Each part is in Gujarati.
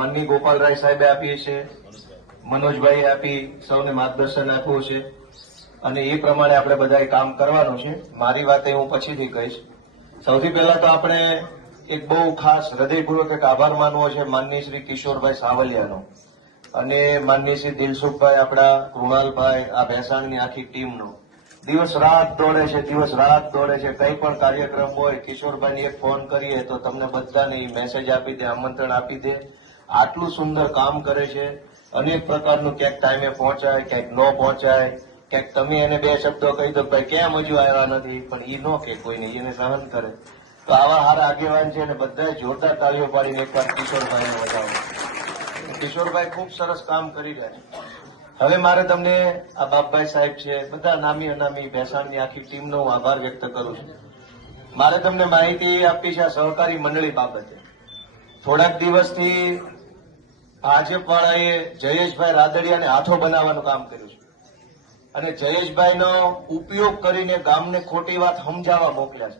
માનની ગોપાલરાય સાહેબે આપી છે મનોજભાઈ આપી, સૌને માર્ગદર્શન આપ્યું છે અને એ પ્રમાણે આપણે બધાએ કામ કરવાનું છે. મારી વાત એ હું પછીથી કહીશ. સૌથી પહેલા તો આપણે એક બહુ ખાસ હૃદયપૂર્વક એક આભાર માનવો છે માનની શ્રી કિશોરભાઈ સાવલિયાનો. અને માનની શ્રી દિલસુખભાઈ આપણા કૃણાલભાઈ, આ ભેસાણની આખી ટીમનો. દિવસ રાત દોડે છે, દિવસ રાત દોડે છે. કઈ પણ કાર્યક્રમ હોય, કિશોરભાઈને એક ફોન કરીએ તો તમને બધાને મેસેજ આપી દે, આમંત્રણ આપી દે. આટલું સુંદર કામ કરે છે. અનેક પ્રકારનું ક્યાંક ટાઈમે પહોંચાય, ક્યાંક ન પહોંચાય. ક્યાંક તમે એને બે શબ્દો કહી દો, ભાઈ કેમ હજુ આવ્યા નથી? પણ ઈ ન કે કોઈને, એને સહન કરે. તો આવા હારા આગેવાન છે અને બધા જોરદાર તાળીઓ પાડીને એકવાર કિશોરભાઈને વધાવો. કિશોરભાઈ ખૂબ સરસ કામ કરી રહ્યા છે. હવે મારે તમને આ બાપભાઈ સાહેબ છે, બધા નામી અનામી ભેસાણની આખી ટીમનો હું આભાર વ્યક્ત કરું છું. મારે તમને માહિતી આપી છે આ સહકારી મંડળી બાબતે. થોડાક દિવસથી ભાજપ વાળાએ જયેશભાઈ રાદડિયાને હાથો બનાવવાનું કામ કર્યું છે. અને જયેશભાઈનો ઉપયોગ કરીને ગામને ખોટી વાત સમજાવવા મોકલ્યા છે.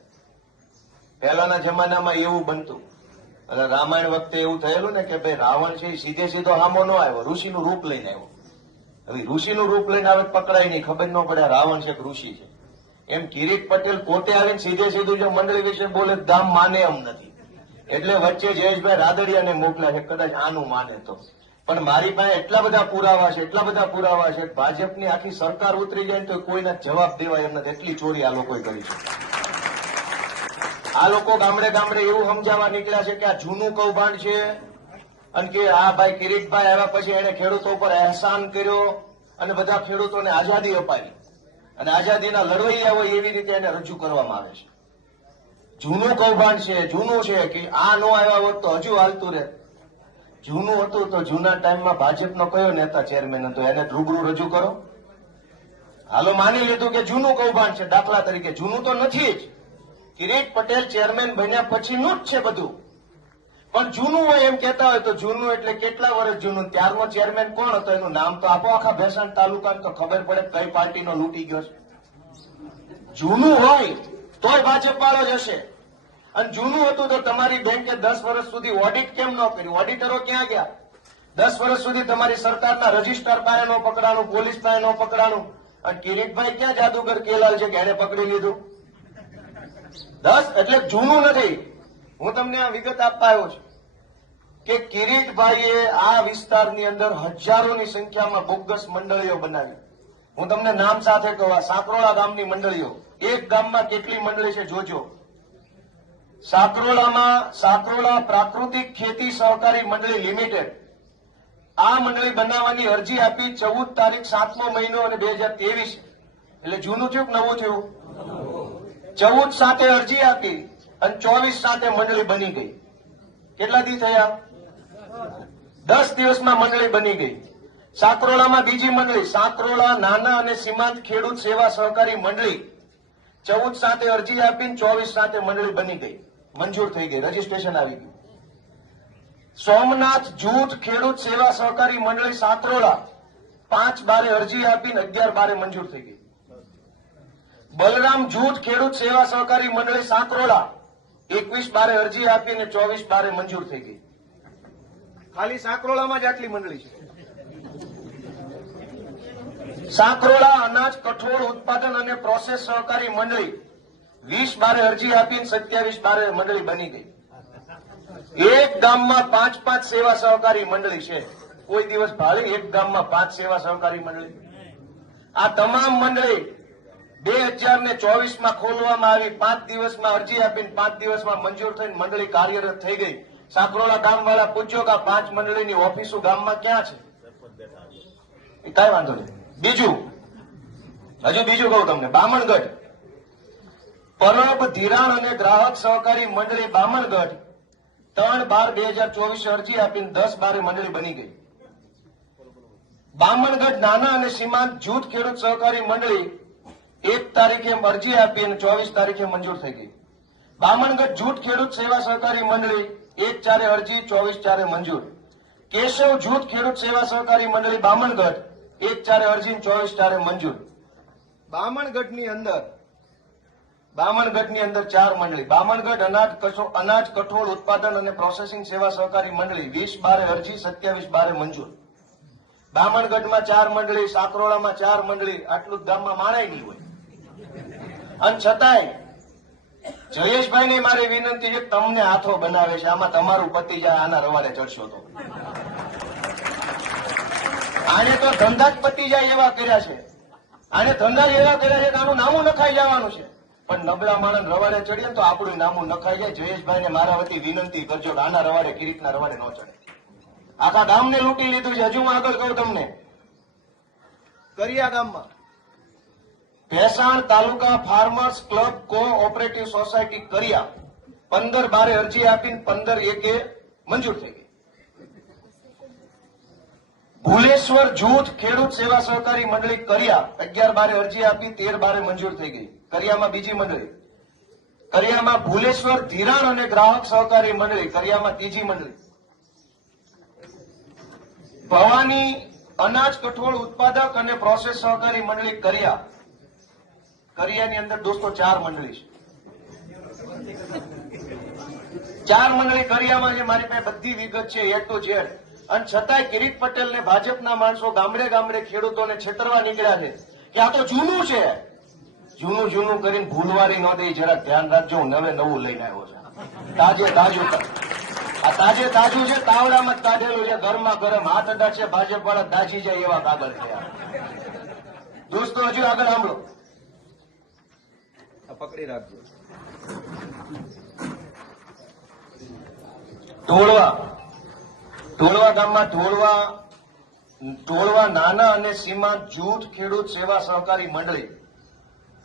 પહેલાના જમાનામાં એવું બનતું. અને રામાયણ વખતે એવું થયેલું ને કે ભાઈ રાવણ છે સીધે સીધો હામો ન આવ્યો, ઋષિનું રૂપ લઈને આવ્યો. હવે ઋષિનું રૂપ લઈને આવે પકડાય નહીં, ખબર ન પડે રાવણ છે ઋષિ છે. એમ કિરીટ પટેલ પોતે આવીને સીધે સીધું જો મંડળી વિશે બોલે ગામ માને એમ નથી. એટલે વચ્ચે જયેશભાઈ રાદડિયાને મોકલ્યા છે, કદાચ આનું માને તો. પણ મારી પાસે એટલા બધા પુરાવા છે, એટલા બધા પુરાવા છે, ભાજપની આખી સરકાર ઉતરી જાય તો કોઈના જવાબ દેવાય એમ નથી. એટલી ચોરી આ લોકોએ કરી છે. આ લોકો ગામડે ગામડે એવું સમજાવવા નીકળ્યા છે કે આ જૂનું કૌભાંડ છે અને કે આ ભાઈ કિરીટભાઈ આવ્યા પછી એને ખેડૂતો ઉપર અહેસાન કર્યો અને બધા ખેડૂતોને આઝાદી અપાવી. અને આઝાદીના લડવૈયા હોય એવી રીતે એને રજૂ કરવામાં આવે છે. જૂનું કૌભાંડ છે, જૂનું છે કે આ નો આવ્યા હોત તો હજુ હાલતું રહે. જૂનું હતું તો જૂના ટાઈમમાં ભાજપનો કયો નેતા ચેરમેન હતો? એને રૂબરૂ રજૂ કરો. હાલો માની લીધું કે જૂનું કૌભાંડ છે, દાખલા તરીકે. જૂનું તો નથી જ. કિરીટ પટેલ ચેરમેન બન્યા પછીનું જ છે બધું. પણ જૂનું હોય એમ કહેતા હોય તો જૂનું એટલે કેટલા વર્ષ જૂનું? ત્યારનો ચેરમેન કોણ હતો? એનું નામ તો આપો. આખા ભેસાણ તાલુકા તો ખબર પડે કઈ પાર્ટીનો લૂંટી ગયો છે. જૂનું હોય તોય ભાજપ વાળો જ હશે. અને જૂનું હતું તો તમારી બેંકે દસ વર્ષ સુધી ઓડિટ કેમ ન કર્યું? ઓડિટરો ક્યાં ગયા? દસ વર્ષ સુધી તમારી સરકારના રજિસ્ટર પાસે નો પકડાનું પોલીસ પાસે ન પકડાનું અને કિરીટભાઈ ક્યાં જાદુગર કેલાલ છે કે એને પકડી લીધું? દસ? એટલે જૂનું નથી. હું તમને આ વિગત આપવા છું કે કિરીટભાઈએ આ વિસ્તારની અંદર હજારોની સંખ્યામાં બોગસ મંડળીઓ બનાવી. હું તમને નામ સાથે કહું સાંકરોળા ગામની મંડળીઓ. એક ગામમાં કેટલી મંડળી છે, જોજો. સાકરોળામાં સાકરોલા પ્રાકૃતિક ખેતી સહકારી મંડળી લિમિટેડ આ મંડળી બનાવવાની અરજી આપી ચૌદ તારીખ સાતમો મહિનો અને બે હજાર ત્રેવીસ. એટલે જૂનું થયું નવું થયું? ચૌદ સાથે અરજી આપી અને ચોવીસ સાથે મંડળી બની ગઈ. કેટલા દી થયા? દસ દિવસમાં મંડળી બની ગઈ. સાકરોલામાં બીજી મંડળી સાકરોલા નાના અને સીમાંત ખેડૂત સેવા સહકારી મંડળી, ચૌદ સાથે અરજી આપીને ચોવીસ સાથે મંડળી બની ગઈ. મંજૂર થઈ ગઈ રજીસ્ટ્રેશન આવી ગયું. સોમનાથ જૂથ ખેડૂત સેવા સહકારી મંડળી સાકરોલા પાંચ બારે અરજી આપીને અગિયાર બારે મંજૂર થઈ ગઈ. બલરામ જૂથ ખેડૂત સેવા સહકારી મંડળી સાંકરોળા એકવીસ બારે અરજી આપીને ચોવીસ બારે મંજૂર થઈ ગઈ. ખાલી સાંકરોળામાં જ આટલી મંડળી છે. સાંકરોળા અનાજ કઠોળ ઉત્પાદન અને પ્રોસેસ સહકારી મંડળી વીસ બારે અરજી આપીને સત્યાવીસ બારે મંડળી બની ગઈ. એક ગામમાં પાંચ પાંચ સેવા સહકારી મંડળી છે. કોઈ દિવસ ભાડે એક ગામમાં પાંચ સેવા સહકારી મંડળી. આ તમામ મંડળી બે હજાર ને ચોવીસમાં ખોલવામાં આવી. પાંચ દિવસમાં અરજી આપીને પાંચ દિવસમાં મંજૂર થઈને મંડળી કાર્યરત થઈ ગઈ. સાકરોલા ગામવાળા પૂછ્યો કે આ પાંચ મંડળીની ઓફિસો ગામમાં ક્યાં છે? કઈ વાંધો નહીં. બીજું, હજુ બીજું કહું તમને. બામણગઢ. પરબ ધિરાણ અને ગ્રાહક સહકારી મંડળી બામણગઢ ત્રણ બાર બે હજાર ચોવીસ અરજી આપીને દસ બારે મંડળી બની ગઈ. બામણગઢ નાના અને સીમાંત જૂથ ખેડૂત સહકારી મંડળી એક તારીખે અરજી આપી અને ચોવીસ તારીખે મંજૂર થઈ ગઈ. બામણગઢ જૂથ ખેડૂત સેવા સહકારી મંડળી એક ચારે અરજી, ચોવીસ ચારે મંજૂર. કેશવ જૂથ ખેડૂત સેવા સહકારી મંડળી બામણગઢ એક ચારે અરજી ચોવીસ ચારે મંજૂર. બામણગઢની અંદર બામણગઢની અંદર ચાર મંડળી. બામણગઢ અનાજ અનાજ, કઠોળ ઉત્પાદન અને પ્રોસેસિંગ સેવા સહકારી મંડળી. વીસ બારે અરજી, સત્યાવીસ બારે મંજૂર. બામણગઢમાં ચાર મંડળી સાકરોડામાં ચાર મંડળી. આટલું ગામમાં માણાય નહીં હોય. અને છતાંય જયેશભાઈ ને મારી વિનંતી છે તમને હાથો બનાવે છે. આમાં તમારું પતિ જાય, આના રવાડે ચડશો તો. આને તો ધંધા જ પતિ જાય એવા કર્યા છે. આને ધંધા એવા કર્યા છે કે આનું નામું નખાઈ જવાનું છે. પણ નબળા માણસ રવાડે ચડીએ ને તો આપણું નામું નખાઈ જાય. જયેશભાઈ ને મારા વતી વિનંતી કરજો આના રવાડે કિરીટના રવાડે ન ચડે. આખા ગામને લૂંટી લીધું છે. હજુ હું આગળ કહું તમને. કરિયા ગામમાં. Bhesan taluka farmers club cooperative society Kariya. પંદર બારે અરજી આપીને પંદર એકે મંજૂર થઈ ગઈ. ભુલેશ્વર જૂથ ખેડૂત સેવા સહકારી મંડળી કરિયા અગિયાર બારે અરજી આપી તેર બારે મંજૂર થઈ ગઈ. કરિયામાં બીજી મંડળી. કરિયામાં ભુલેશ્વર ધિરાણ અને ગ્રાહક સહકારી મંડળી, કરિયામાં ત્રીજી મંડળી. ભવાની અનાજ કઠોળ ઉત્પાદક અને પ્રોસેસ સહકારી મંડળી કરિયા. કરિયાની અંદર દોસ્તો ચાર મંડળી છે. ચાર મંડળી કરિયામાં જે મારી પાસે બધી વિગત છે, એ ટુ ઝેડ અને છતાંય કિરીટ પટેલ ને ભાજપના માણસો ગામડે ગામડે ખેડૂતોને છેતરવા નીકળ્યા છે કે આ તો જૂનું છે. જૂનું જૂનું કરીને ભૂલવારી ન દઈ જરા ધ્યાન રાખજો હું નવે નવું લઈને આવ્યો છે. તાજે તાજું આ તાજે તાજું છે તાવડામાં જ કાઢેલું છે ગરમા ગરમ હાથ અડાડશે ભાજપ વાળા દાજી જાય એવા કાગળ થયા દોસ્તો હજુ આગળ સાંભળો. પકડી રાખજો. ઢોળવા. ઢોળવા ગામમાં ઢોળવા ઢોળવા નાના અને સીમાંત જૂથ ખેડૂત સેવા સહકારી મંડળી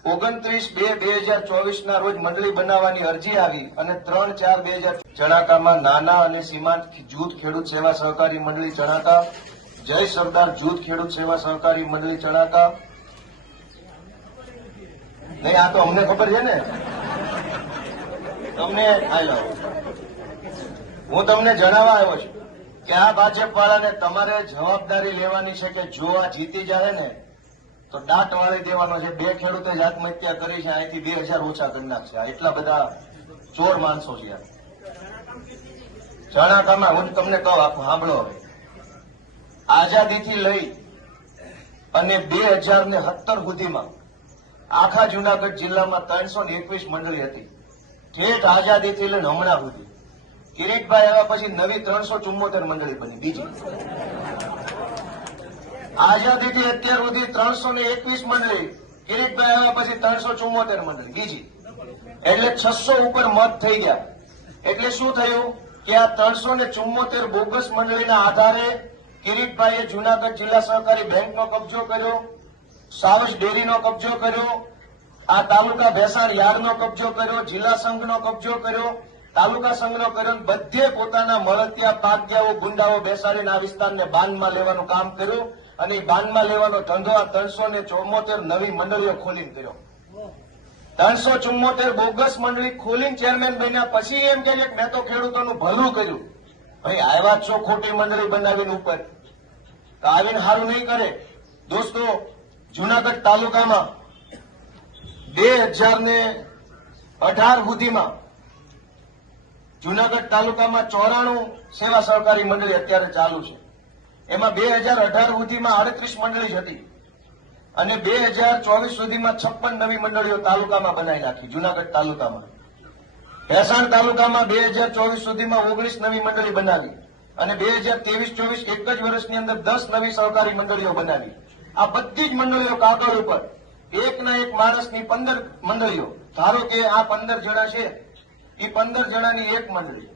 ઓગણત્રીસ બે બે હજાર ચોવીસ ના રોજ મંડળી બનાવવાની અરજી આવી અને ત્રણ ચાર બે હજાર ચણાકામાં નાના અને સીમાંત જૂથ ખેડૂત સેવા સહકારી મંડળી ચણાકા, જય સરદાર જૂથ ખેડૂત સેવા સહકારી મંડળી ચણાકા. નહીં, આ તો અમને ખબર છે ને. તમને હું તમને જણાવવા આવ્યો છું કે આ ભાજપ વાળાને તમારે જવાબદારી લેવાની છે કે જો આ જીતી જાય ને તો દાંત વાળી દેવાનો છે બે ખેડૂતે જ આત્મહત્યા કરી છે અહીંથી બે હજાર ઓછા કરી નાખશે. એટલા બધા ચોર માણસો છે જણાકામાં હું તમને કહું, આપ સાંભળો હવે. આઝાદીથી લઈ અને બે હજાર ને સત્તર સુધીમાં આખા જુનાગઢ જિલ્લામાં ત્રણસો ને એકવીસ મંડળી હતી. ઠેઠ આઝાદીથી લઈને હમણાં સુધી. કિરીટભાઈ આવ્યા પછી નવી ત્રણસો ચુમ્મોતેર મંડળી બની, બીજી. આઝાદીથી અત્યાર સુધી ત્રણસો ને એકવીસ મંડળી કિરીટભાઈ આવ્યા પછી ત્રણસો ચુમ્મોતેર મંડળી, બીજી. એટલે છસો ઉપર મત થઈ ગયા. એટલે શું થયું કે આ ત્રણસો ને ચુમ્મોતેર બોગસ મંડળીના આધારે કિરીટભાઈએ જુનાગઢ જિલ્લા સહકારી બેંકનો કબજો કર્યો, સાવજ ડેરીનો કબજો કર્યો, આ તાલુકા ભેસાણ યાર્ડનો કબજો કર્યો, જિલ્લા સંઘનો કબજો કર્યો, તાલુકા સંઘનો કર્યો બધે પોતાના મળતિયા પાગ્યાઓ ગુંડાઓ બેસાડીને આ વિસ્તારને બાંધમાં લેવાનું કામ કર્યું. અને બાનમાં લેવાનો ધંધો આ ત્રણસો ને ચોમોતેર નવી મંડળીઓ ખોલીને કર્યો. ત્રણસો ચુમ્મોતેર બોગસ મંડળી ખોલીને ચેરમેન બન્યા પછી એમ કે મેં તો ખેડૂતોનું ભલું કર્યું. ભાઈ આવ્યા છો ખોટી મંડળી બનાવીને ઉપર? તો આવીને સારું નહીં કરે. દોસ્તો, જુનાગઢ તાલુકામાં બે હજાર ને અઢાર સુધીમાં જુનાગઢ તાલુકામાં ચોરાણું સેવા સહકારી મંડળી અત્યારે ચાલુ છે. એમાં બે હજાર અઢાર સુધીમાં આડત્રીસ મંડળી હતી. અને બે હજાર ચોવીસ સુધીમાં છપ્પન નવી મંડળીઓ તાલુકામાં બનાવી નાખી, જુનાગઢ તાલુકામાં. ભેસાણ તાલુકામાં બે હજાર ચોવીસ સુધીમાં ઓગણીસ નવી મંડળી બનાવી અને બે હજાર ત્રેવીસ ચોવીસ એક જ વર્ષની અંદર દસ નવી સહકારી મંડળીઓ બનાવી. આ બધી જ મંડળીઓ કાગળ ઉપર એક ના એક માણસની પંદર મંડળીઓ. ધારો કે આ પંદર જણા છે એ પંદર જણાની એક મંડળી.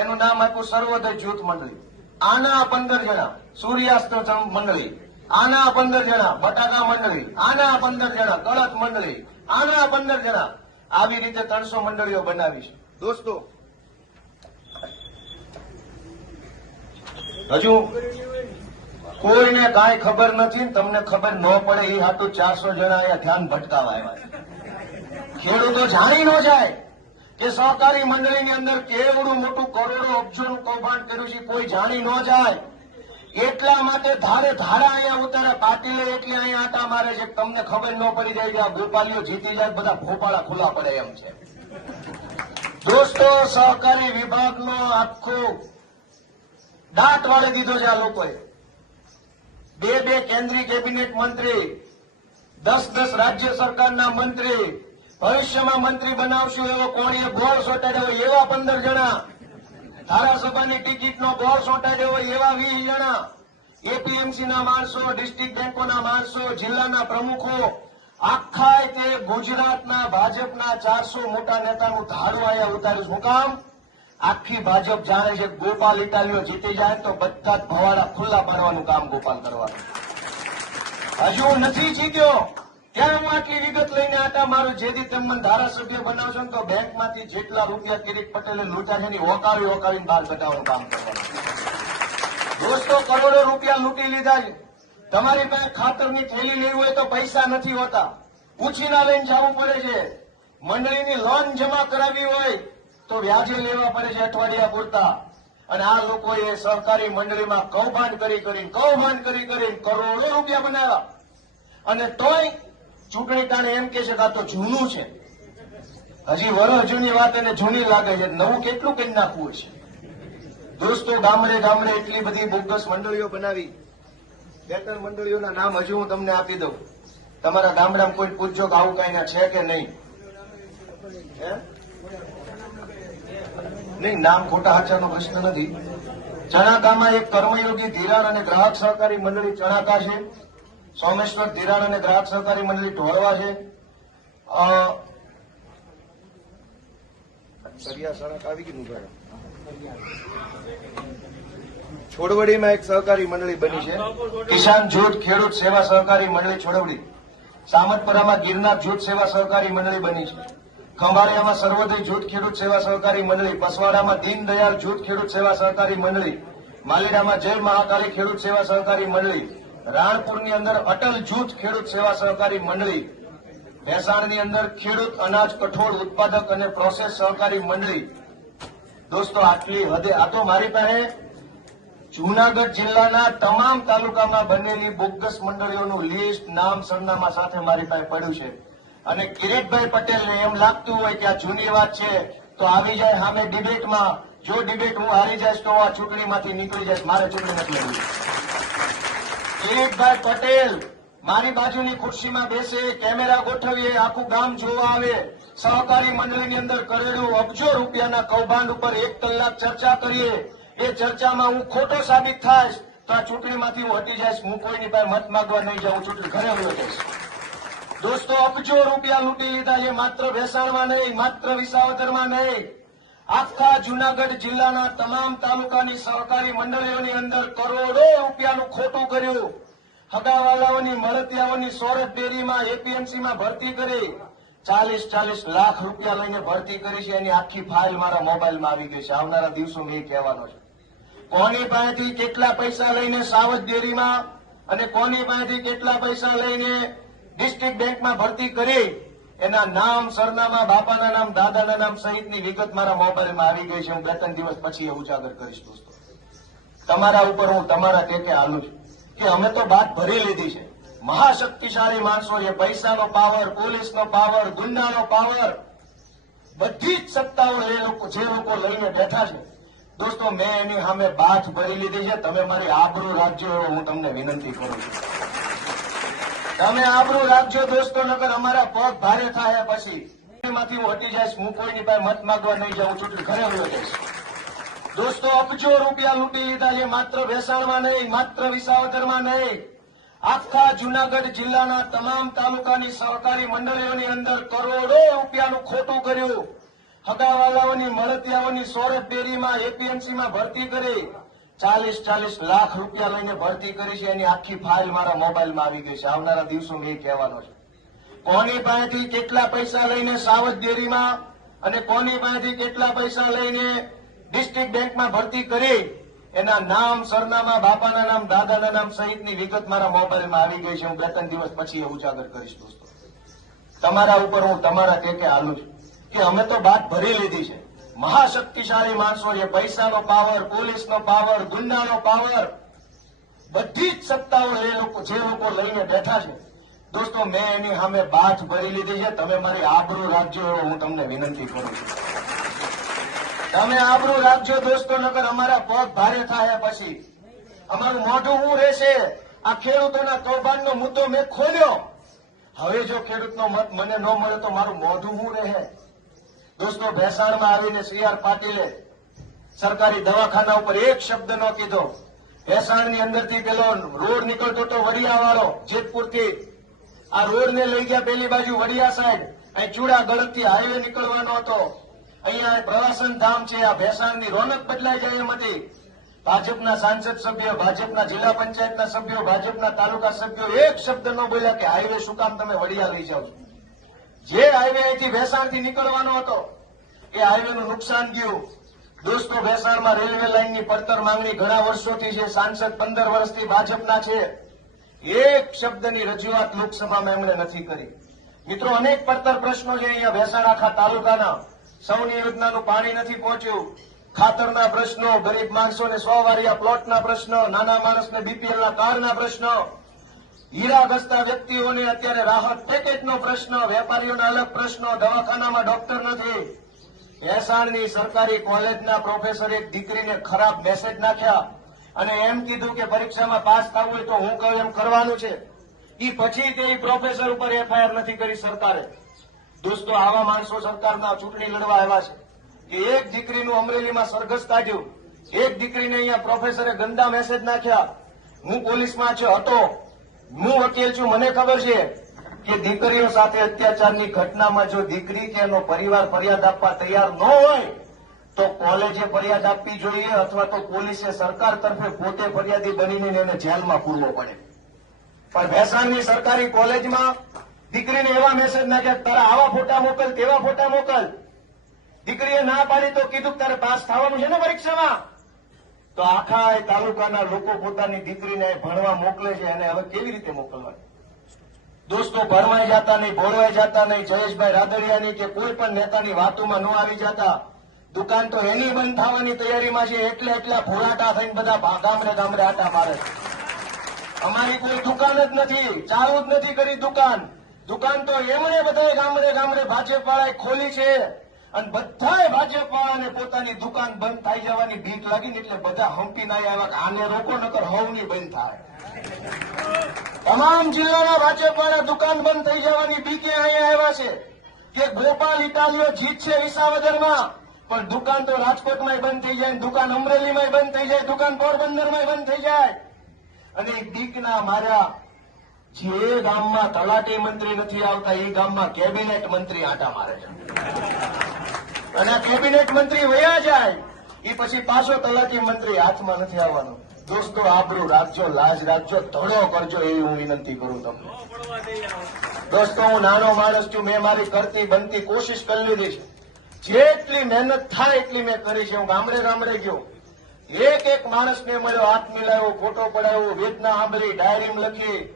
એનું નામ આપ્યું સર્વોદય જૂથ મંડળી. આના પંદર જણા, સૂર્યાસ્ત મંડળી, આના પંદર જણા, બટાકા મંડળી, આના પંદર જણા કળક મંડળી, આના પંદર જણા, આવી રીતે ત્રણસો મંડળીઓ બનાવી છે. દોસ્તો, હજુ કોઈને કાંઈ ખબર નથી તમને ખબર ન પડે, એ હાટું ચારસો જણા અહીંયા ધ્યાન ભટકાવા આવ્યા છે. ખેડૂતો જાણી ન જાય. કે સહકારી મંડળીની અંદર કેવડું મોટું કરોડો અબજોનું કૌભાંડ કર્યું છે, કોઈ જાણી ન જાય. એટલા માટે ધારે ધારા અહીંયા ઉતારે, પાટીલે એટલી અહીંયા આટા મારે છે, તમને ખબર ન પડી જાય કે આ ગોપાલીઓ જીતી જાય, બધા ભોપાળા ખુલ્લા પડે એમ છે. દોસ્તો, સહકારી વિભાગનો આખો દાંત વાળી દીધો છે આ લોકોએ. બે બે કેન્દ્રીય કેબિનેટ મંત્રી, દસ દસ રાજ્ય સરકારના મંત્રી ભવિષ્યમાં મંત્રી બનાવશું એવો કોણીએ ગોળ સોટાડ્યો હોય એવા પંદર જણા. ધારાસભાની ટિકિટનો ગોળ સોટાડ્યો હોય એવા વીસ જણા. એપીએમસીના માણસો, ડિસ્ટ્રિક્ટ બેંકોના માણસો, જિલ્લાના પ્રમુખો, આખા તે ગુજરાતના ભાજપના ચારસો મોટા નેતાનું ધાડું અહીંયા ઉતાર્યું શું કામ? આખી ભાજપ જાણે છે ગોપાલ ઇટાલીઓ જીતી જાય તો બધા જ ભવાડા ખુલ્લા પાડવાનું કામ ગોપાલ કરવાનું. હજુ નથી જીત્યો. ત્યાં હું આટલી વિગત લઈને આટા મારું જેથી તમે ધારાસભ્ય બનાવશો ને તો બેંકમાંથી જેટલા રૂપિયા કિરીટ પટેલે લૂંટ્યા છે એની ઓકાવી ઓકાવીને બહાર કઢાવવાનું કામ કરવાનું. દોસ્તો, કરોડો રૂપિયા લૂંટી લીધા છે. તમારી પાસે ખાતરની થેલી લેવી હોય તો પૈસા નથી હોતા. ઉછીના લઈને જવું પડે છે. મંડળીની લોન જમા કરાવી હોય તો વ્યાજે લેવા પડે છે અઠવાડિયા પૂરતા. અને આ લોકોએ સહકારી મંડળીમાં કૌભાંડ કરી કરીને, કૌભાંડ કરી કરીને કરોડો રૂપિયા બનાવ્યા. અને તોય ચૂંટણી તાણે એમ કે છે કે આ તો જૂનું છે. હજી વર્ષ જૂની વાત એને જૂની લાગે છે. નવું કેટલું કરી નાખવું છે દોસ્તો, ગામડે ગામડે એટલી બધી બોગસ મંડળીઓ બનાવી. બે ત્રણ મંડળીઓના નામ હજુ હું તમને આપી દઉં. તમારા ગામડામાં કોઈ પૂછજો કે આવું કઈ છે કે નહીં? નહીં, નામ ખોટા હાચાનો પ્રશ્ન નથી. ચણાકામાં એક કર્મયોગી ધિરાણ અને ગ્રાહક સહકારી મંડળી ચણાકા છે. સોમેશ્વર ધિરાણ અને ગ્રાહક સહકારી મંડળી ઢોરવા છે. છોડવડીમાં એક સહકારી મંડળી બની છે. કિસાન જૂથ ખેડૂત સેવા સહકારી મંડળી છોડવડી. સામતપરામાં ગિરનાર જૂથ સેવા સહકારી મંડળી બની છે. ખંભાળિયામાં સર્વોદય જૂથ ખેડૂત સેવા સહકારી મંડળી. પસવાડામાં દીનદયાળ જૂથ ખેડૂત સેવા સહકારી મંડળી. માલીડામાં જય મહાકાળી ખેડૂત સેવા સહકારી મંડળી. રાણપુરની અંદર અટલ જૂથ ખેડૂત સેવા સહકારી મંડળી ભેસાણની અંદર ખેડૂત અનાજ કઠોળ ઉત્પાદક અને પ્રોસેસ સહકારી મંડળી. દોસ્તો, આટલી હદે આ તો મારી પાસે જૂનાગઢ જિલ્લાના તમામ તાલુકામાં બનેલી બોગસ મંડળીઓનું લિસ્ટ, નામ, સરનામા સાથે મારી પાસે પડ્યું છે. અને કિરીટભાઈ પટેલને એમ લાગતું હોય કે આ જૂની વાત છે, તો આવી જાય સામે ડિબેટમાં. જો ડિબેટ હું હારી જઈશ તો આ ચૂંટણીમાંથી નીકળી જઈશ. મારે ચૂંટણી નથી લડવી. કિરીટભાઈ પટેલ મારી બાજુની ખુરશીમાં બેસે, કેમેરા ગોઠવીએ, આખું ગામ જોવા આવે. સહકારી મંડળીની અંદર કરેલું અબજો રૂપિયાના કૌભાંડ ઉપર એક કલાક ચર્ચા કરીએ. એ ચર્ચામાં હું ખોટો સાબિત થાય તો આ ચૂંટણીમાંથી હું હટી જઈશ. હું કોઈની પાસે મત માંગવા નહીં જાઉં, ચૂંટણી ઘરે હું જઈશ દોસ્તો, અબજો રૂપિયા લૂંટી લીધા, એ માત્ર ભેસાણમાં નહીં, માત્ર વિસાવદરમાં નહીં. આખા જુનાગઢ જિલ્લાના તમામ તાલુકાની સહકારી મંડળીઓની અંદર કરોડો રૂપિયાનું ખોટું કર્યું. હગાવાલાઓની, મળતિયાઓની, સોરઠ ડેરીમાં, એપીએમસીમાં ભરતી કરી. ચાલીસ ચાલીસ લાખ રૂપિયા લઈને ભરતી કરી છે. એની આખી ફાઇલ મારા મોબાઈલમાં આવી ગઈ છે. આવનારા દિવસો મેં કહેવાનો છે. કોની પાસેથી કેટલા પૈસા લઈને સાવજ ડેરીમાં અને કોની પાસેથી કેટલા પૈસા લઈને ડિસ્ટ્રિક્ટ બેંકમાં ભરતી કરી? એના નામ સરનામા, બાપાના નામ, દાદાના નામ સહિતની વિગત મારા મોબાઈલમાં આવી ગઈ છે. હું બે ત્રણ દિવસ પછી એ ઉજાગર કરીશ દોસ્તો. તમારા ઉપર હું તમારા ટેકે હાલું છું. કે અમે તો વાત ભરી લીધી છે. મહાશક્તિશાળી માણસો છે પૈસાનો પાવર પોલીસનો પાવર ગુંડાનો પાવર બધી જ સત્તાઓ એ લોકો, જે લોકો લઈને બેઠા છે. દોસ્તો, મેં એની સામે બાથ ભરી લીધી છે. તમે મારી આબરૂ રાખજો. હું તમને વિનંતી કરું છું. તમે આબરૂ રાખજો દોસ્તો નગર અમારા પગ ભારે થાય પછી. એમાંથી હું હટી જઈશ, હું કોઈની પાસે મત માંગવા નહીં જાઉં, ચૂંટણી ઘરે વયો જઈશ. દોસ્તો, અબજો રૂપિયા લૂંટી લીધા છે, માત્ર ભેસાણમાં નહીં, માત્ર વિસાવદરમાં નહીં. આખા જુનાગઢ જિલ્લાના તમામ તાલુકાની સહકારી મંડળીઓની અંદર કરોડો રૂપિયાનું ખોટું કર્યું. હગાવાલાઓની, મળતિયાઓની, સોરઠ ડેરીમાં, એપીએમસીમાં ભરતી કરી. ચાલીસ ચાલીસ લાખ રૂપિયા લઈને ભરતી કરી છે. એની આખી ફાઇલ મારા મોબાઈલમાં આવી ગઈ છે. આવનારા દિવસોમાં એ કહેવાનો છે. કોની પાસેથી કેટલા પૈસા લઈને સાવજ અને કોની પાસેથી કેટલા પૈસા લઈને ડિસ્ટ્રિક્ટ બેંકમાં ભરતી કરી, એના નામ, સરનામા, બાપાના નામ, દાદાના નામ સહિતની વિગત મારા મોબાઈલમાં આવી ગઈ છે. હું બે ત્રણ દિવસ પછી એ ઉજાગર કરીશ દોસ્તો. તમારા ઉપર હું તમારા કે હાલું છું. કે અમે તો વાત ભરી લીધી છે. મહાશક્તિશાળી માણસો છે પૈસાનો પાવર પોલીસનો પાવર ગુંડાનો પાવર બધી જ સત્તાઓ એ લોકો, જે લોકો લઈને બેઠા છે. દોસ્તો, મેં એની સામે બાથ ભરી લીધી છે. તમે મારી આબરૂ રાખજો, હું તમને વિનંતી કરું છું. તમે આબરૂ રાખજો દોસ્તો નગર અમારા પગ ભારે થાય પછી. અમારું મોઢું શું રહેશે? આ ખેડૂતોના કૌભાંડનો મુદ્દો મેં ખોલ્યો. હવે જો ખેડૂતનો મત મને ન મળે તો મારું મોઢું શું રહે? દોસ્તો, ભેસાણમાં આવીને સી આર પાટીલે સરકારી દવાખાના ઉપર એક શબ્દ ન કીધો. ભેસાણની અંદરથી પેલો રોડ નીકળતો તો વડિયા વાળો જેતપુરથી. આ રોડ ને લઈ ગયા પેલી બાજુ વડિયા સાઈડ અહીં ચૂડા ગળતથી હાઈવે નીકળવાનો હતો. અહીંયા પ્રવાસન ધામ છે, આ ભેસાણની રોનક બદલાઈ જાય એમ હતી. ભાજપના સાંસદ સભ્યો, ભાજપના જિલ્લા પંચાયતના સભ્યો, ભાજપના તાલુકા સભ્યો એક શબ્દ ન બોલ્યા કે હાઈવે શું કામ તમે વડિયા લઈ જાઓ છો? જે હાઈવે અહીંથી ભેસાણથી નીકળવાનો હતો, એ હાઈવેનું નુકસાન ગયું. દોસ્તો, ભેસાણમાં રેલવે લાઇનની પડતર માંગણી ઘણા વર્ષોથી છે. સાંસદ પંદર વર્ષથી ભાજપના છે. એક શબ્દની રજૂઆત લોકસભામાં એમણે નથી કરી. મિત્રો, અનેક પડતર પ્રશ્નો છે અહીંયા ભેસાણ આખા તાલુકાના. સૌની યોજનાનું પાણી નથી પહોંચ્યું. ખાતરના પ્રશ્નો, ગરીબ માણસોને સો વારિયા પ્લોટના પ્રશ્નો, નાના માણસને બીપીએલના કાર્ડના પ્રશ્નો. હીરાગ્રસ્તા વ્યક્તિઓને અત્યારે રાહત પેકેજનો પ્રશ્ન, વેપારીઓના અલગ પ્રશ્નો, દવાખાનામાં ડોક્ટર નથી. ભેસાણની સરકારી કોલેજના પ્રોફેસરે દીકરીને ખરાબ મેસેજ નાખ્યા અને એમ કીધું કે પરીક્ષામાં પાસ થવું હોય તો હું કહું એમ કરવાનું છે. એ પછી તે પ્રોફેસર ઉપર એફઆઈઆર નથી કરી સરકારે. દોસ્તો, આવા માણસો સરકારના ચૂંટણી લડવા આવ્યા છે કે એક દીકરીનું અમરેલીમાં સરઘસ કાઢ્યું. એક દીકરીને અહીંયા પ્રોફેસરે ગંદા મેસેજ નાખ્યા. હું પોલીસમાં છે હતો. હું વકીલ છું. મને ખબર છે કે દીકરીઓ સાથે અત્યાચારની ઘટનામાં જો દીકરી કે એનો પરિવાર ફરિયાદ આપવા તૈયાર ન હોય, તો કોલેજે ફરિયાદ આપવી જોઈએ અથવા તો પોલીસે સરકાર તરફે પોતે ફરિયાદી બનીને એને જેલમાં પૂરવો પડે. પણ ભેસાણની સરકારી કોલેજમાં દીકરીને એવા મેસેજ નાખ્યા તારા આવા ફોટા મોકલ, તેવા ફોટા મોકલ. દીકરીએ ના પાડી તો કીધું તારે પાસ થવાનું છે ને પરીક્ષામાં? તો આખા એ તાલુકાના લોકો પોતાની દીકરીને ભણવા મોકલે છે અને હવે કેવી રીતે મોકલવાની? દોસ્તો, ભરમાઈ જતા નહીં ભોળવાઈ જતા નહીં, જયેશભાઈ રાદડિયાની કે કોઈ પણ નેતાની વાતોમાં ન આવી જતા. દુકાન તો એની બંધ થવાની તૈયારીમાં છે, એટલે એટલા ભોળાટા થઈને બધા ગામડે ગામડે આટા મારે અમારી કોઈ દુકાન જ નથી, ચાલુ જ નથી કરી દુકાન. દુકાન તો એમણે બધા ગામડે ગામડે ભાજપ વાળાએ ખોલી છે. અને બધાએ ભાજપવાળાને પોતાની દુકાન બંધ થઈ જવાની ભીખ લાગી એટલે બધા હંપી ના આવ્યા આને રોકો, નકર હવની બંધ થાય. તમામ જિલ્લાના ભાજપવાળા દુકાન બંધ થઈ જવાની બીકે અહીંયા આવ્યા છે કે ગોપાલ ઇટાલીઓ જીત છે વિસાવદરમાં. પણ દુકાન તો રાજકોટમાં બંધ થઈ જાય દુકાન અમરેલીમાં બંધ થઈ જાય, દુકાન પોરબંદરમાં બંધ થઈ જાય. અને એક દીકના માર્યા જે ગામમાં તલાટી મંત્રી નથી આવતા, એ ગામમાં કેબિનેટ મંત્રી આટા મારે છે. અને કેબિનેટ મંત્રી વયા જાય એ પછી પાછો તલાટી મંત્રી હાથમાં નથી આવવાનો. દોસ્તો, આબરૂ રાખજો, લાજ રાખજો, ધડો કરજો એવી હું વિનંતી કરું તમને. દોસ્તો, હું નાનો માણસ છું, મેં મારી કરતી બનતી કોશિશ કરી લીધી છે. જેટલી મહેનત થાય એટલી મેં કરી છે. હું ગામડે ગામડે ગયો. એક એક માણસને મળ્યો, હાથ મિલાવ્યો ફોટો પડાવ્યો વેદના આંબરી ડાયરીમાં લખી.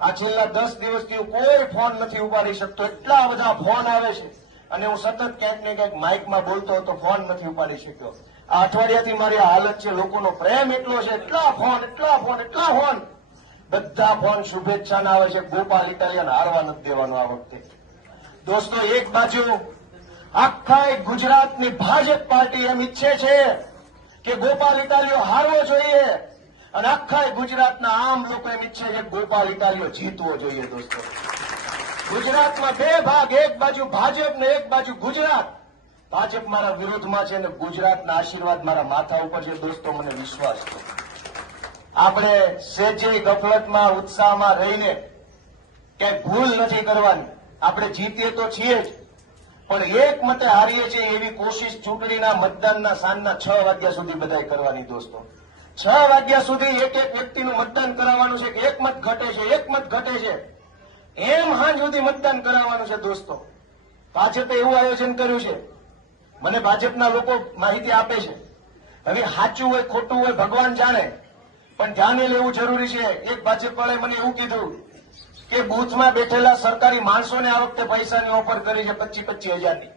આ છેલ્લા દસ દિવસથી કોઈ ફોન નથી ઉપાડી શકતો. એટલા બધા ફોન આવે છે. અને હું સતત ક્યાંક ને ક્યાંક માઇકમાં બોલતો હતો, ફોન નથી ઉપાડી શક્યો. આ અઠવાડિયાથી મારી હાલત છે, લોકોનો પ્રેમ એટલો છે, એટલા ફોન એટલા ફોન એટલા ફોન. બધા ફોન શુભેચ્છાના આવે છે, ગોપાલ ઇટાલિયન હારવા નથી દેવાનો આ વખતે. દોસ્તો, એક બાજુ આખા ગુજરાતની ભાજપ પાર્ટી એમ ઈચ્છે છે કે ગોપાલ ઇટાલિયો હારવો જોઈએ. અને આખા ગુજરાતના આમ લોકો એમ ઈચ્છે છે ગોપાલ ઇટાલિયો જીતવો જોઈએ, દોસ્તો. ગુજરાતમાં બે ભાગ, એક બાજુ ભાજપ ને એક બાજુ ગુજરાત. ભાજપ મારા વિરોધમાં છે અને ગુજરાતના આશીર્વાદ મારા માથા ઉપર છે. દોસ્તો, મને વિશ્વાસ છે. આપણે સેજે ગફલતમાં, ઉત્સાહમાં રહીને ક્યાંય ભૂલ નથી કરવાની. આપણે જીતીએ તો છીએ જ. પણ એક મતે હારીએ છીએ એવી કોશિશ ચૂંટણીના મતદાનના સાંજના છ વાગ્યા સુધી બધાએ કરવાની, દોસ્તો. છ વાગ્યા સુધી એક એક વ્યક્તિનું મતદાન કરાવવાનું છે કે એક મત ઘટે છે, એક મત ઘટે છે. એમ હાંજ સુધી મતદાન કરાવવાનું છે દોસ્તો. ભાજપે એવું આયોજન કર્યું છે. મને ભાજપના લોકો માહિતી આપે છે. હવે સાચું હોય, ખોટું હોય, ભગવાન જાણે. પણ ધ્યાને લેવું જરૂરી છે. એક ભાજપ વાળાએ મને એવું કીધું કે બૂથમાં બેઠેલા સરકારી માણસોને આ વખતે પૈસાની ઓફર કરી છે પચીસ પચીસ હજારની.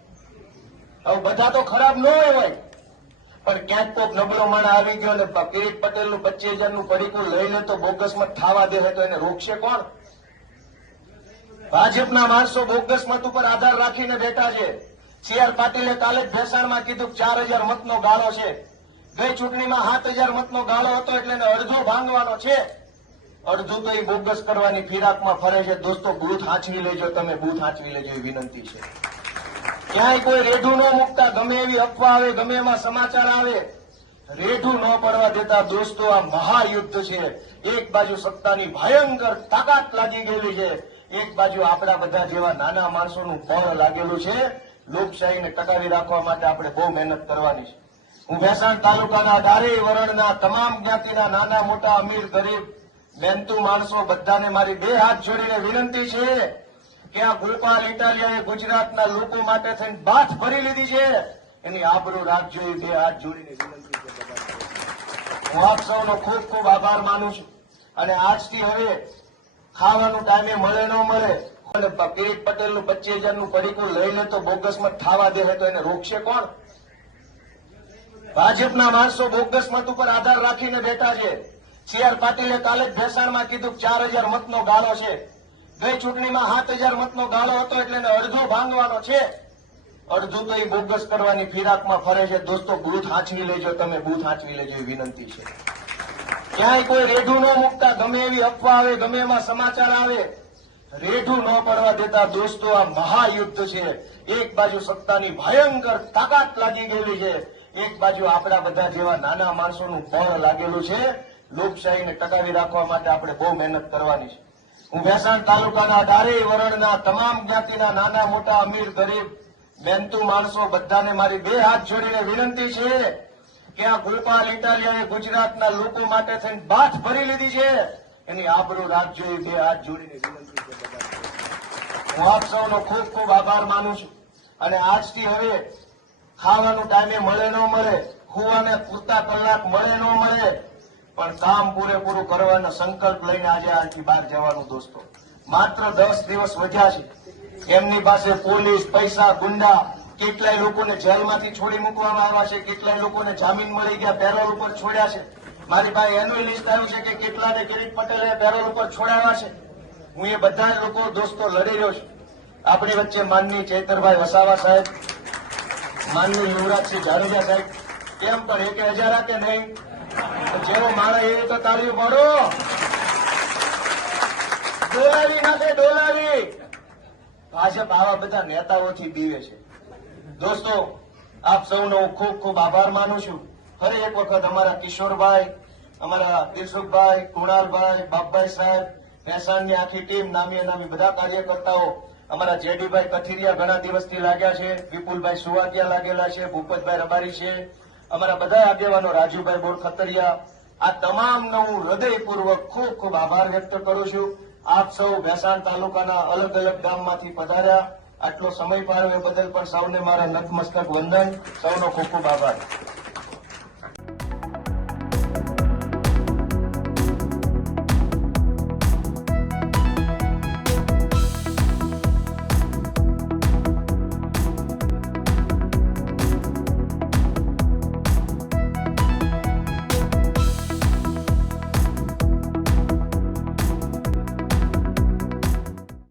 હવે બધા તો ખરાબ ન હોય હોય. પણ ક્યાંક કોક નબળો માણ આવી ગયો અને કિરીટ પટેલનું પચીસ હજારનું પડીકું લઈ લે તો બોગસમાં થાવા દે તો એને રોકશે કોણ? ભાજપના માણસો બોગસ મત ઉપર આધાર રાખીને બેઠા છે. સી આર પાટીલે કાલે જ ભેસાણમાં કીધું ચાર હજાર મતનો ગાળો છે. ગઈ ચૂંટણીમાં સાત હજાર મતનો ગાળો હતો એટલે અડધો ભાંગવાનો છે. અડધું તો એ બોગસ કરવાની ફિરાકમાં ફરે છે. દોસ્તો, બૂથ હાંચવી લેજો, તમે બૂથ હાંચવી લેજો એ વિનંતી છે. ક્યાંય કોઈ રેઢું ન મૂકતા, ગમે એવી અફવા આવે, ગમે એમાં સમાચાર આવે, રેઢું ન પડવા દેતા દોસ્તો, આ મહાયુદ્ધ છે. એક બાજુ સત્તાની ભયંકર તાકાત લાગી ગયેલી છે. એક બાજુ આપણા બધા જેવા નાના માણસોનું બળ લાગેલું છે, લોકશાહીને ટકાવી રાખવા માટે આપણે બહુ મહેનત કરવાની છે. હું ભેસાણ તાલુકાના ડારી વરણના તમામ જ્ઞાતિના નાના મોટા અમીર ગરીબ મહેનતુ માણસો બધાને મારી બે હાથ જોડીને વિનંતી છે કે આ ગોપાલ ઇટાલિયાએ ગુજરાતના લોકો માટે થઈને બાથ ભરી લીધી છે. એની આબરૂ રાખજો, એ બે હાથ જોડીને વિનંતી છે હું આપ સૌનો ખૂબ ખૂબ આભાર માનું છું. અને આજથી હવે ખાવાનું ટાઈમે મળે ન મળે, અને કિરીટ પટેલનું પચીસ હજારનું પડીકું લઈ લે તો બોગસ મત દે તો એને રોકશે કોણ? ભાજપના માણસો બોગસ ઉપર આધાર રાખીને બેઠા છે. સી આર પાટીલે કાલે ભેસાણમાં કીધું ચાર હજાર મતનો ગાળો છે. ગઈ ચૂંટણીમાં સાત હજાર મતનો ગાળો હતો એટલે એને અડધો ભાંગવાનો છે. અડધું તો એ બોગસ કરવાની ફિરાકમાં ફરે છે. દોસ્તો, બૂથ હાંચવી લેજો, તમે બૂથ હાંચવી લેજો, એ વિનંતી છે. ક્યાંય કોઈ રેઢું ન મૂકતા, ગમે એવી અફવા આવે, ગમે એમાં સમાચાર આવે, રેઢું ન પડવા દેતા દોસ્તો, આ મહાયુદ્ધ છે. એક બાજુ સત્તાની ભયંકર તાકાત લાગી ગયેલી છે, એક બાજુ આપણા બધા જેવા નાના માણસોનું બળ લાગેલું છે. લોકશાહીને ટકાવી રાખવા માટે આપણે બહુ મહેનત કરવાની છે. હું ભેસાણ તાલુકાના ડારી વરણના તમામ જ્ઞાતિના નાના મોટા અમીર ગરીબ મહેનતુ માણસો બધાને મારી બે હાથ જોડીને વિનંતી છે કે આ ગોપાલ ઇટાલિયાએ ગુજરાતના લોકો માટે થઈને બાથ ભરી લીધી છે? એની આબરૂ રાખજો એ બે હાથ જોડીને વિનંતી છે. હું આપ સૌનો ખૂબ ખૂબ આભાર માનું છું. અને આજથી હવે ખાવાનું ટાઈમે મળે ન મળે, હુવાને પૂરતા કલાક મળે ન મળે, પણ કામ પૂરેપૂરું કરવાનો સંકલ્પ લઈને આજે આજથી બહાર જવાનું દોસ્તો. માત્ર દસ દિવસ વધ્યા છે. એમની પાસે પોલીસ, પૈસા, ગુંડા કેટલાય લોકોને જેલમાંથી છોડી મૂકવામાં આવ્યા છે, કેટલાય લોકોને જામીન મળી ગયા પેરોલ ઉપર છોડ્યા છે. મારી પાસે એનું લિસ્ટ આવ્યું છે કે કેટલાને કિરીટ પટેલે પેરોલ ઉપર છોડાવ્યા છે. હું એ બધા લોકો દોસ્તો લડી રહ્યો છું. આપણી વચ્ચે માનની ચૈતરભાઈ વસાવા સાહેબ માનની યુવરાજસિંહ જાડેજા સાહેબ, કેમ પણ એક હજાર કે નહીં. જેવો માણસ એવી તો તાળીઓ પાડો ડોલાવી નાખે ડોલાવી. ભાજપ આવા બધા નેતાઓથી બીવે છે. દોસ્તો, આપ સૌનો ખૂબ ખૂબ આભાર માનું છું. ફરી એક વખત અમારા કિશોરભાઈ, અમારા દિલસુખભાઈ, કુણાલભાઈ, બાપભાઈ સાહેબ ભેસાણની આખી ટીમ, નામી નામી બધા કાર્યકર્તાઓ અમારા જેડીભાઈ કથિરિયા ઘણા દિવસથી લાગ્યા છે, વિપુલભાઈ સુવાગિયા લાગેલા છે, ભૂપતભાઈ રબારી છે, અમારા બધા આગેવાનો રાજુભાઈ બોર ખતરિયા આ તમામનો હું હૃદયપૂર્વક ખૂબ ખૂબ આભાર વ્યક્ત કરું છું. આપ સૌ ભેસાણ તાલુકાના અલગ અલગ ગામમાંથી પધાર્યા. આટલો સમય પાડ્યો બદલ પણ સૌને મારા નતમસ્તક વંદન સૌનો ખૂબ ખૂબ આભાર.